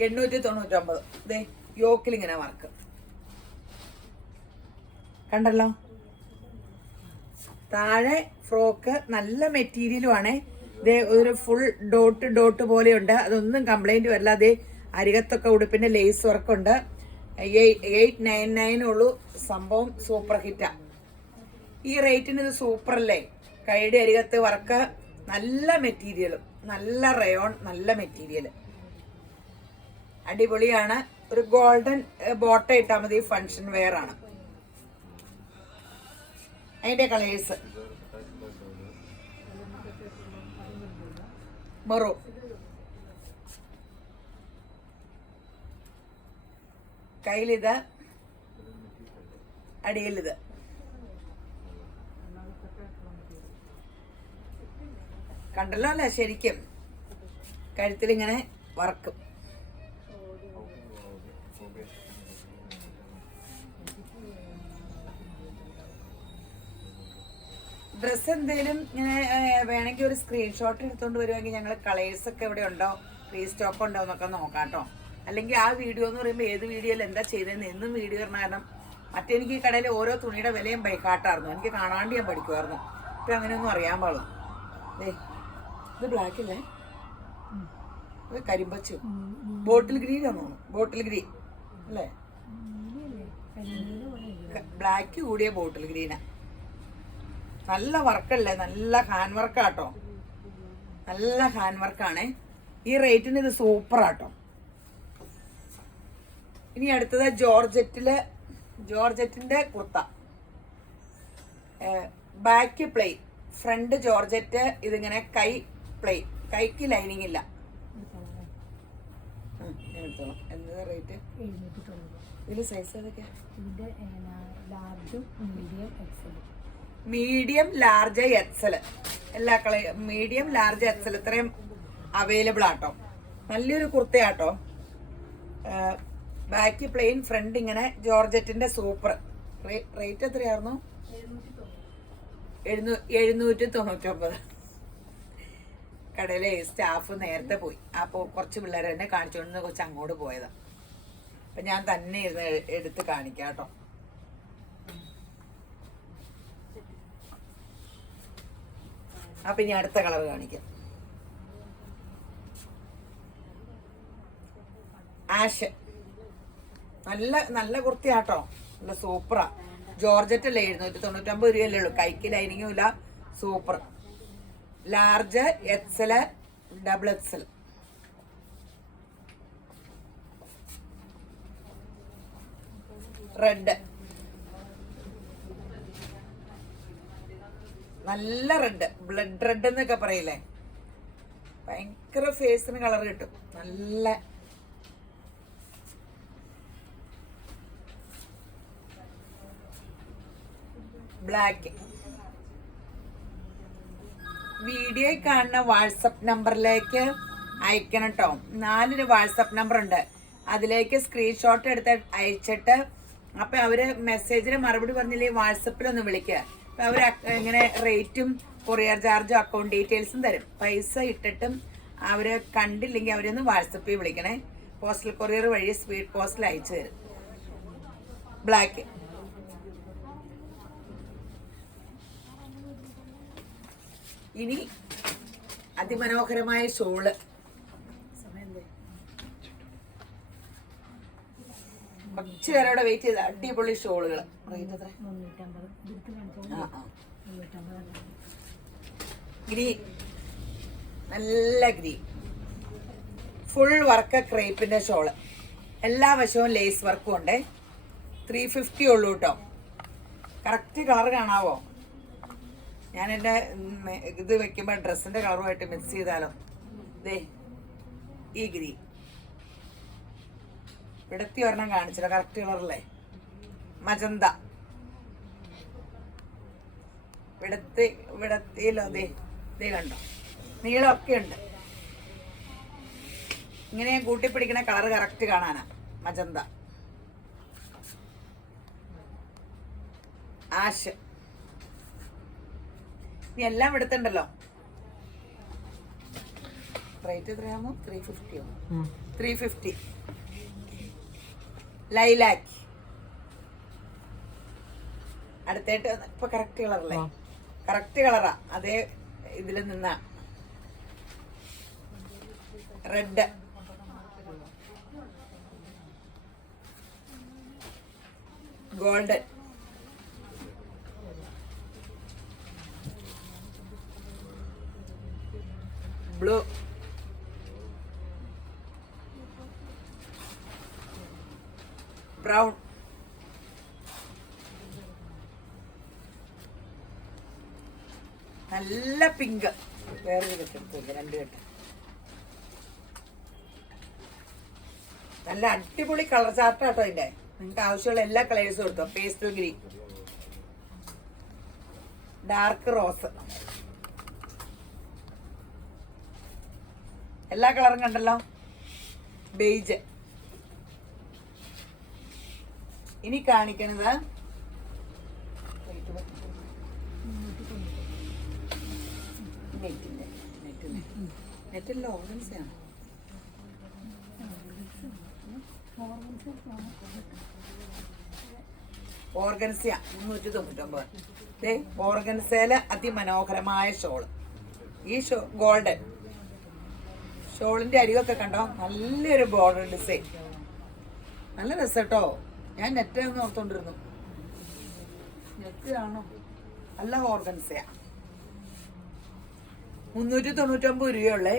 899. ദേ യോക്കിൽ ഇങ്ങനെ വർക്ക് കണ്ടല്ലോ. താഴെ ഫ്രോക്ക് നല്ല മെറ്റീരിയലും ആണ്. ഇതേ ഒരു ഫുൾ ഡോട്ട് പോലെയുണ്ട്. അതൊന്നും കംപ്ലൈന്റ് വരില്ല. അതേ അരികത്തൊക്കെ ഉടുപ്പിന്റെ ലേസ് വർക്കുണ്ട്. 899 ഉള്ളൂ. സംഭവം സൂപ്പർ ഹിറ്റാ. ഈ റേറ്റിന് ഇത് സൂപ്പർ അല്ലേ? കൈയുടെ അരികത്ത് വർക്ക്, നല്ല മെറ്റീരിയലും, നല്ല റയോൺ, നല്ല മെറ്റീരിയൽ, അടിപൊളിയാണ്. ഒരു ഗോൾഡൻ ബോട്ട ഇട്ടാൽ മതി. ഫങ്ഷൻ വെയർ ആണ്. അതിന്റെ കളേഴ്സ് മെറൂൺ, കയ്യിലിത്, അടിയിലിത്. കണ്ടല്ലോ അല്ലേ? ശരിക്കും കഴുത്തിലിങ്ങനെ വറക്കും. ഡ്രസ്സ് എന്തെങ്കിലും ഇങ്ങനെ വേണമെങ്കിൽ ഒരു സ്ക്രീൻഷോട്ട് എടുത്തുകൊണ്ട് വരുവാണെങ്കിൽ ഞങ്ങൾ കളേഴ്സ് ഒക്കെ ഇവിടെ ഉണ്ടോ, റീസ്റ്റോക്ക് ഉണ്ടോ എന്നൊക്കെ നോക്കാം കേട്ടോ. അല്ലെങ്കിൽ ആ വീഡിയോ എന്ന് പറയുമ്പോൾ ഏത് വീഡിയോയിൽ എന്താ ചെയ്തതെന്ന് എന്നും വീഡിയോ ഇടണം. കാരണം മറ്റെനിക്ക് ഈ കടയിൽ ഓരോ തുണിയുടെ വിലയും ബൈക്കാട്ടായിരുന്നു. എനിക്ക് കാണാണ്ട് ഞാൻ പഠിക്കുമായിരുന്നു. ഇപ്പം അങ്ങനെയൊന്നും അറിയാൻ പാടും. ഇത് ബ്ലാക്ക് അല്ലേ? ഇത് കരിമ്പച്ചു, ബോട്ടിൽ ഗ്രീൻ ആണോ? ബോട്ടിൽ ഗ്രീൻ അല്ലേ? ബ്ലാക്ക് കൂടിയ ബോട്ടിൽ ഗ്രീനാ. നല്ല വർക്കല്ലേ? നല്ല ഹാൻഡ് വർക്കാട്ടോ. നല്ല ഹാൻഡ് വർക്കാണേ. ഈ റേറ്റിന് ഇത് സൂപ്പറാട്ടോ. ഇനി അടുത്തത് ജോർജറ്റിന്റെ kurta. Back plain, front georgette. ഇതിങ്ങനെ കൈ പ്ലെയിൻ, കൈക്ക് ലൈനിങ് ഇല്ല. എന്താ റേറ്റ്? ഇതിന്റെ സൈസ് ഏതൊക്കെയാ? Medium, large, XL. എല്ലാ മീഡിയം, ലാർജ്, എക്സൽ ഇത്രയും അവൈലബിൾ ആട്ടോ. നല്ലൊരു കുർത്തയാട്ടോ. ബാക്ക് പ്ലെയിൻ, ഫ്രണ്ട് ഇങ്ങനെ ജോർജറ്റിന്റെ സൂപ്പർ. റേറ്റ് എത്രയായിരുന്നു? 799. കടയിലെ സ്റ്റാഫ് നേരത്തെ പോയി. അപ്പോൾ കുറച്ച് പിള്ളേർ എന്നെ കാണിച്ചുകൊണ്ട് കുറച്ച് അങ്ങോട്ട് പോയതാ. അപ്പം ഞാൻ തന്നെ ഇരുന്ന് എടുത്ത് കാണിക്കാം കേട്ടോ. അപ്പം ഇനി അടുത്ത കളർ കാണിക്കാം. ആഷ്. നല്ല നല്ല കുർത്തിയാട്ടോ. നല്ല സൂപ്പറാ. ജോർജറ്റ് അല്ലേ? 799 രൂപയല്ലേ ഉള്ളൂ. കൈക്ക് ലൈനിങ്ങും ഇല്ല. Super. Large, XL, double XL. Red. നല്ല റെഡ്, ബ്ലഡ് റെഡ് എന്നൊക്കെ പറയില്ലേ, ഭയങ്കര ഫേസിന് കളർ കിട്ടും. നല്ല ബ്ലാക്ക്. വീഡിയോ കാണുന്ന വാട്സപ്പ് നമ്പറിലേക്ക് അയക്കണം കേട്ടോ. 4 വാട്സപ്പ് നമ്പർ ഉണ്ട്, അതിലേക്ക് സ്ക്രീൻഷോട്ട് എടുത്ത് അയച്ചിട്ട് അപ്പൊ അവര് മെസ്സേജിന് മറുപടി പറഞ്ഞില്ലേ വാട്സപ്പിലൊന്ന് വിളിക്കുക. അപ്പൊ അവര് ഇങ്ങനെ റേറ്റും കൊറിയർ ചാർജും അക്കൗണ്ട് ഡീറ്റെയിൽസും തരും. പൈസ ഇട്ടിട്ടും അവര് കണ്ടില്ലെങ്കിൽ അവരൊന്ന് വാട്സപ്പിൽ വിളിക്കണേ. പോസ്റ്റൽ കൊറിയർ വഴി സ്പീഡ് പോസ്റ്റിൽ അയച്ചു തരും. ബ്ലാക്ക്. ഇനി അതിമനോഹരമായ ഷോള്, കുറച്ച് നേരം വെയിറ്റ് ചെയ്ത അടിപൊളി ഷോളുകൾ. ഗ്രീൻ, നല്ല ഗ്രീൻ, ഫുൾ വർക്ക് ക്രേപ്പിന്റെ ഷോള്, എല്ലാ വശവും ലേസ് വർക്കും ഉണ്ട്. 350 ഉള്ളൂ കേട്ടോ. കറക്റ്റ് കളർ കാണാവോ? ഞാൻ എൻ്റെ ഇത് വെക്കുമ്പോൾ ഡ്രസ്സിന്റെ കളറുമായിട്ട് മിക്സ് ചെയ്താലോ. ദേ ഈ ഗ്രീൻ ഇവിടത്തി ഒരെണ്ണം കാണിച്ചില്ല, കറക്റ്റ് കളറല്ലേ. മജന്ത ഇവിടത്തിയിലോ, ദേ കണ്ടോ, നീളമൊക്കെ ഉണ്ട്. ഇങ്ങനെ ഞാൻ കൂട്ടിപ്പിടിക്കണ കളർ കറക്റ്റ് കാണാനാ. Magenta, ash. ഇനി എല്ലാം എടുത്തുണ്ടല്ലോ. റേറ്റ് എത്രയാമോ? 350. 350. ലൈലാക്ക്. അടുത്തായിട്ട് ഇപ്പൊ കറക്റ്റ് കളറല്ലേ? കറക്റ്റ് കളറാ, അതേ ഇതിൽ നിന്നാ. റെഡ്, ഗോൾഡൻ, ബ്ലൂ, ബ്രൗൺ, നല്ല പിങ്ക്. വേറൊരു കെട്ടെടുത്തില്ല, 2 കെട്ട്. നല്ല അടിപൊളി കളർ ചാർട്ടാട്ടോ ഇതിന്റെ. നിങ്ങൾക്ക് ആവശ്യമുള്ള എല്ലാ കളേഴ്സും എടുത്തോ. പേസ്റ്റൽ ഗ്രീൻ, ഡാർക്ക് റോസ്, എല്ലാ കളറും കണ്ടല്ലോ. ബേജ്. ഇനി കാണിക്കണത് നെറ്റിൽ ഓർഗൻസിയാണ്. ഓർഗൻസിയ 399. ഓർഗൻസയില് അതിമനോഹരമായ ഷോള്. ഈ ഗോൾഡൻ ഷോളിന്റെ അരികൊക്കെ കണ്ടോ, നല്ലൊരു ബോർഡർ ഡിസൈൻ, നല്ല രസട്ടോ. ഞാൻ നെറ്റ് ഒന്ന് ഓർത്തോണ്ടിരുന്നു, നെറ്റ് ആണോ? നല്ല ഓർഗൻസയാ. 399 രൂപയുള്ളേ.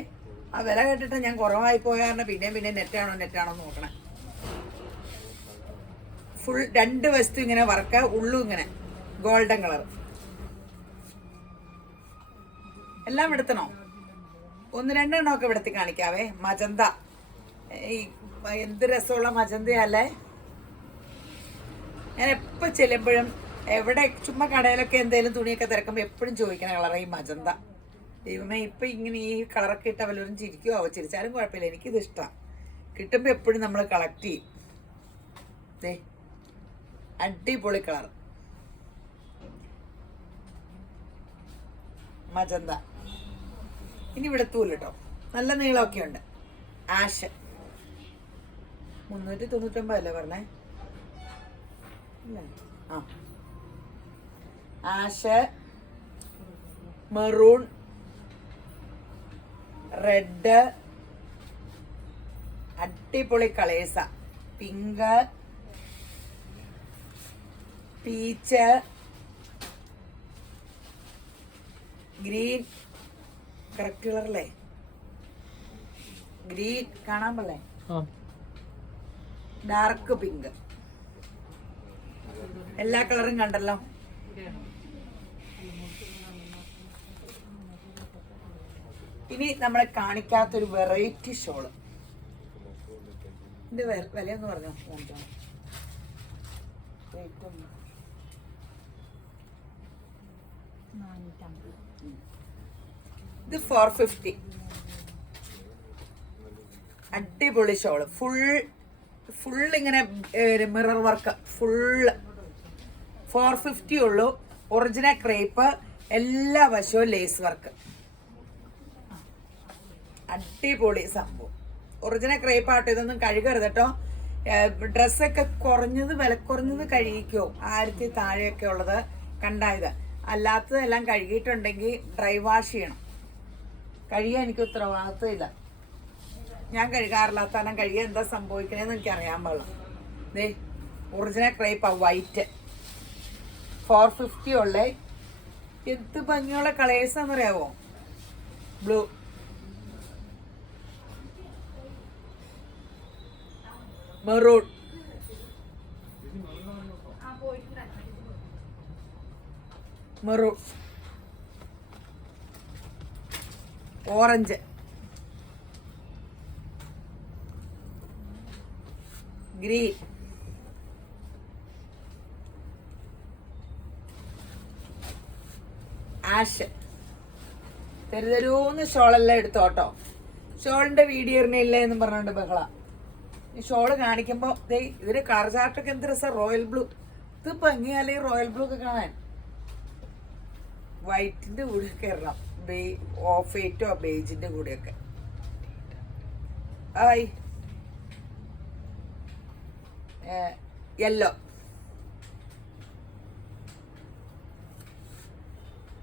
ആ വില കേട്ടിട്ട് ഞാൻ കുറവായി പോയാൽ പിന്നെ നെറ്റാണോ നോക്കണേ. ഫുൾ 2 വശത്തും ഇങ്ങനെ വർക്ക്, ഉള്ളു ഇങ്ങനെ ഗോൾഡൻ കളർ. എല്ലാം എടുത്തണോ? 1-2 എണ്ണമൊക്കെ ഇവിടത്തി കാണിക്കാവേ. മജന്ത, ഈ എന്ത് രസമുള്ള മജന്തയല്ലേ. ഞാൻ എപ്പോൾ ചെല്ലുമ്പോഴും എവിടെ ചുമ്മാ കടയിലൊക്കെ എന്തെങ്കിലും തുണിയൊക്കെ തിരക്കുമ്പോൾ എപ്പോഴും ചോദിക്കണ കളറാണ് ഈ മജന്ത. ദൈവമേ, ഇപ്പം ഇങ്ങനെ ഈ കളറൊക്കെ ഇട്ട വല്ലവരും ചിരിക്കുമോ? ചിരിച്ചാലും കുഴപ്പമില്ല, എനിക്കിത് ഇഷ്ടമാണ്. കിട്ടുമ്പോൾ എപ്പോഴും നമ്മൾ കളക്ട് ചെയ്യും. അടിപൊളി കളർ മജന്ത. ഇനി ഇവിടെ തൂല് കേട്ടോ, നല്ല നീളമൊക്കെ ഉണ്ട്. ആഷ് 399 അല്ലേ പറഞ്ഞേ? ആ, ആഷ്, മെറൂൺ, റെഡ്, അടിപൊളി കളേഴ്സാ. Pink, peach, green. കറക്റ്റ് കളറല്ലേ? ഗ്രീൻ കാണാൻ പറ്റേ, ഡാർക്ക് പിങ്ക്. എല്ലാ കളറും കണ്ടല്ലോ. ഇനി നമ്മളെ കാണിക്കാത്തൊരു വെറൈറ്റി ഷോള്. ഇതിന്റെ വിലയൊന്ന് പറഞ്ഞോ. ഇത് 450. അടിപൊളി ഷോള്. ഫുൾ ഇങ്ങനെ മിറർ വർക്ക്. ഫുള്ള് 450 ഉള്ളൂ. ഒറിജിനൽ ക്രേപ്പ്, എല്ലാ വശവും ലേസ് വർക്ക്. അടിപൊളി സംഭവം. ഒറിജിനൽ ക്രേപ്പ് ആട്ടോ. ഇതൊന്നും കഴുകരുത് കേട്ടോ. ഡ്രസ്സൊക്കെ വില കുറഞ്ഞത് കഴുകിക്കോ. 1000 താഴെയൊക്കെ ഉള്ളത് കണ്ടായത്. അല്ലാത്തതെല്ലാം കഴുകിയിട്ടുണ്ടെങ്കിൽ ഡ്രൈ വാഷ് ചെയ്യണം. കഴുകിയാൽ എനിക്ക് ഉത്തരവാദിത്തമില്ല. ഞാൻ കഴുകാറില്ലാത്തതാണ്. കഴുകിയാൽ എന്താ സംഭവിക്കണേന്ന് എനിക്ക് അറിയാൻ പാടില്ല. ദേ ഒറിജിനൽ ക്രേപ്പാ, വൈറ്റ്. 450 ഉള്ളേ. എന്ത് ഭംഗിയുള്ള കളേഴ്സാന്നറിയാവോ? Blue, maroon, orange, green, ash. തെരുതെരൂന്ന് ഷോളെല്ലാം എടുത്തോട്ടോ. ഷോളിന്റെ വീഡിയോ ഇറങ്ങിയില്ല എന്ന് പറഞ്ഞോണ്ട് ബഹള. ഈ ഷോള് കാണിക്കുമ്പോ ഇതിന് കളർ ചാർട്ടൊക്കെ എന്ത് രസം. Royal blue. ഇത് ഭംഗിയല്ലേ റോയൽ ബ്ലൂ ഒക്കെ കാണാൻ. വൈറ്റിന്റെ കൂടെയൊക്കെ ഇടണം. ഓഫ് വൈറ്റോ ബേജിന്റെ കൂടെയൊക്കെ. Yellow,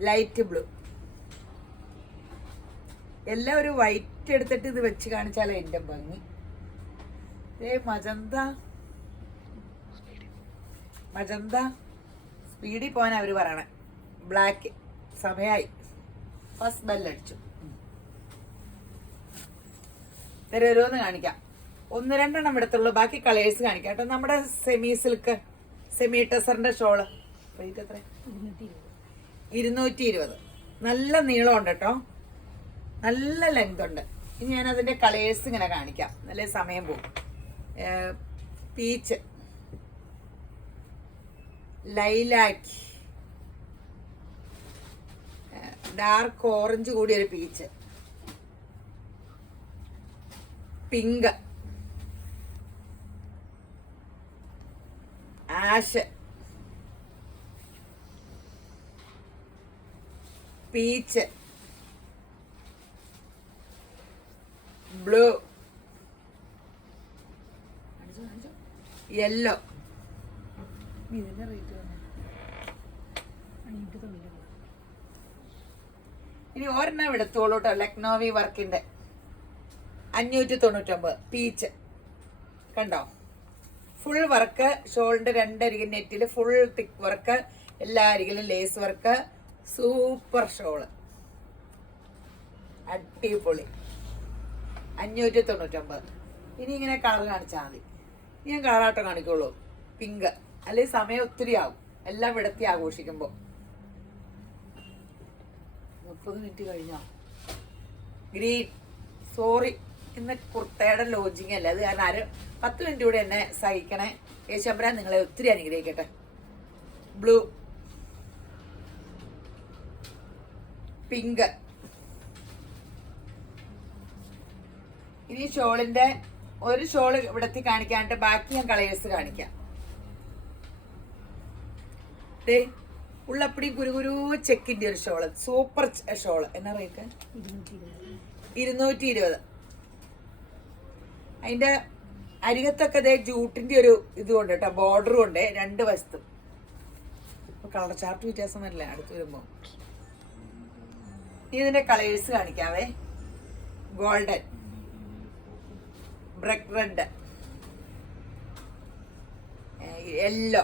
light blue. എല്ലാം ഒരു വൈറ്റ് എടുത്തിട്ട് ഇത് വെച്ച് കാണിച്ചാലേ എൻ്റെ ഭംഗി. മജന്ത സ്പീഡിൽ പോകാൻ അവർ പറയണേ. ബ്ലാക്ക്. സമയമായി. ഫസ്റ്റ് ബെല്ലടിച്ചു. തരുമെന്ന് കാണിക്കാം. 1-2 എടുത്തുള്ളൂ. ബാക്കി കളേഴ്സ് കാണിക്കാം കേട്ടോ. നമ്മുടെ സെമി സിൽക്ക്, സെമി ടെസറിന്റെ ഷോള് റേറ്റ് എത്ര? 220. നല്ല നീളമുണ്ട് കേട്ടോ. നല്ല ലെങ്ത് ഉണ്ട്. ഇനി ഞാൻ അതിന്റെ കളേഴ്സ് ഇങ്ങനെ കാണിക്കാം. നല്ല സമയം പോകും. പീച്ച്, ലൈലാക്ക്, ഡാർക്ക് ഓറഞ്ച് കൂടിയൊരു peach, pink, ash, peach, blue, yellow. ഇതിന്റെ റേറ്റ് ഇനി ഒരെണ്ണം എടുത്തോളൂ കേട്ടോ. ലക്നോവി വർക്കിന്റെ 599. പീച്ച് കണ്ടോ? Full work. ഷോളിന്റെ 2 അരികിൽ നെറ്റില് ഫുൾ തിക്ക് വർക്ക്. എല്ലാ അരികിലും ലേസ് വർക്ക്. Super shawl. അടിപൊളി. 599. ഇനി ഇങ്ങനെ കളർ കാണിച്ചാൽ മതി. ഞാൻ കളറാട്ടോ കാണിക്കുള്ളൂ. പിങ്ക്. അല്ലെങ്കിൽ സമയം ഒത്തിരി ആവും എല്ലാം വിടത്തി ആഘോഷിക്കുമ്പോ. 30 മിനിറ്റ് കഴിഞ്ഞോ? ഗ്രീൻ. സോറി, ഇന്ന് കുർത്തയുടെ ലോഞ്ചിങ് അല്ലേ. അത് കാരണം 10 മിനിറ്റ് കൂടെ എന്നെ സഹിക്കണേ. യേശുമ്പരാൻ നിങ്ങളെ ഒത്തിരി അനുഗ്രഹിക്കട്ടെ. Blue, pink. ഇനി ഷോളിന്റെ ഒരു ഷോള് ഇവിടത്തി കാണിക്കാണ്ട് ബാക്കി ഞാൻ കളേഴ്സ് കാണിക്കാം. ഉള്ളപ്പടി കുരുകുരു ചെക്കിന്റെ ഒരു ഷോള്. Super shawl. എന്നാ റേറ്റ്? 220. അതിന്റെ അരികത്തൊക്കെ ജൂട്ടിന്റെ ഒരു ഇതുകൊണ്ട് കേട്ടോ. ബോർഡറും ഉണ്ട് 2 വശത്തും. കളർ ചാർട്ട് വ്യത്യാസം വരില്ല അടുത്ത് വരുമ്പോ. ഇതിന്റെ കളേഴ്സ് കാണിക്കാവേ. Golden, brick red, yellow,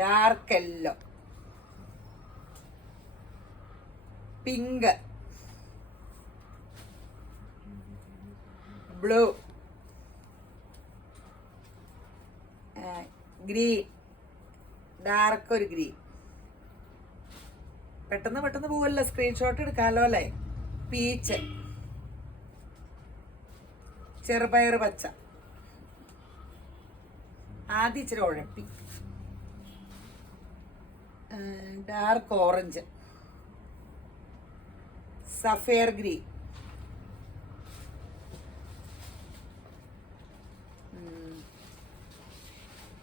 dark yellow, pink, blue, green, dark ഒരു ഗ്രീൻ, പെട്ടെന്ന് പോവല്ലോ, സ്ക്രീൻഷോട്ട് എടുക്കാമല്ലോ അല്ലേ. പീച്ച്, ചെറുപയർ പച്ച, ആദ്യം ഇച്ചിരി ഉഴപ്പി, dark orange, sapphire green,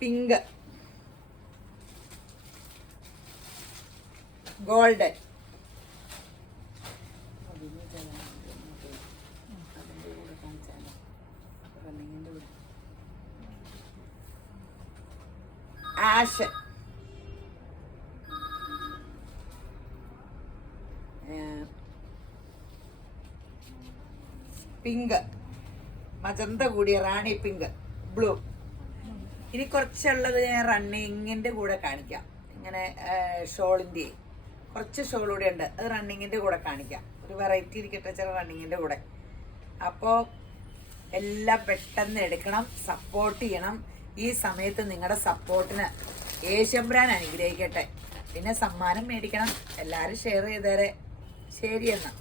pink, golden, ash, pink, magenta കൂടിയ റാണി പിങ്ക്, ബ്ലൂ. ഇനി കുറച്ചുള്ളത് ഞാൻ റണ്ണിങ്ങിൻ്റെ കൂടെ കാണിക്കാം. ഇങ്ങനെ ഷോളിൻ്റെ കുറച്ച് ഷോൾ കൂടെ ഉണ്ട്, അത് റണ്ണിങ്ങിൻ്റെ കൂടെ കാണിക്കാം. ഒരു വെറൈറ്റി ഇരിക്കട്ടെ ചില റണ്ണിങ്ങിൻ്റെ കൂടെ. അപ്പോൾ എല്ലാം പെട്ടെന്ന് എടുക്കണം, സപ്പോർട്ട് ചെയ്യണം. ഈ സമയത്ത് നിങ്ങളുടെ സപ്പോർട്ടിന് യേശുബ്രാൻ അനുഗ്രഹിക്കട്ടെ. പിന്നെ സമ്മാനം മേടിക്കണം. എല്ലാവരും ഷെയർ ചെയ്തേരെ. ശരി എന്നാൽ.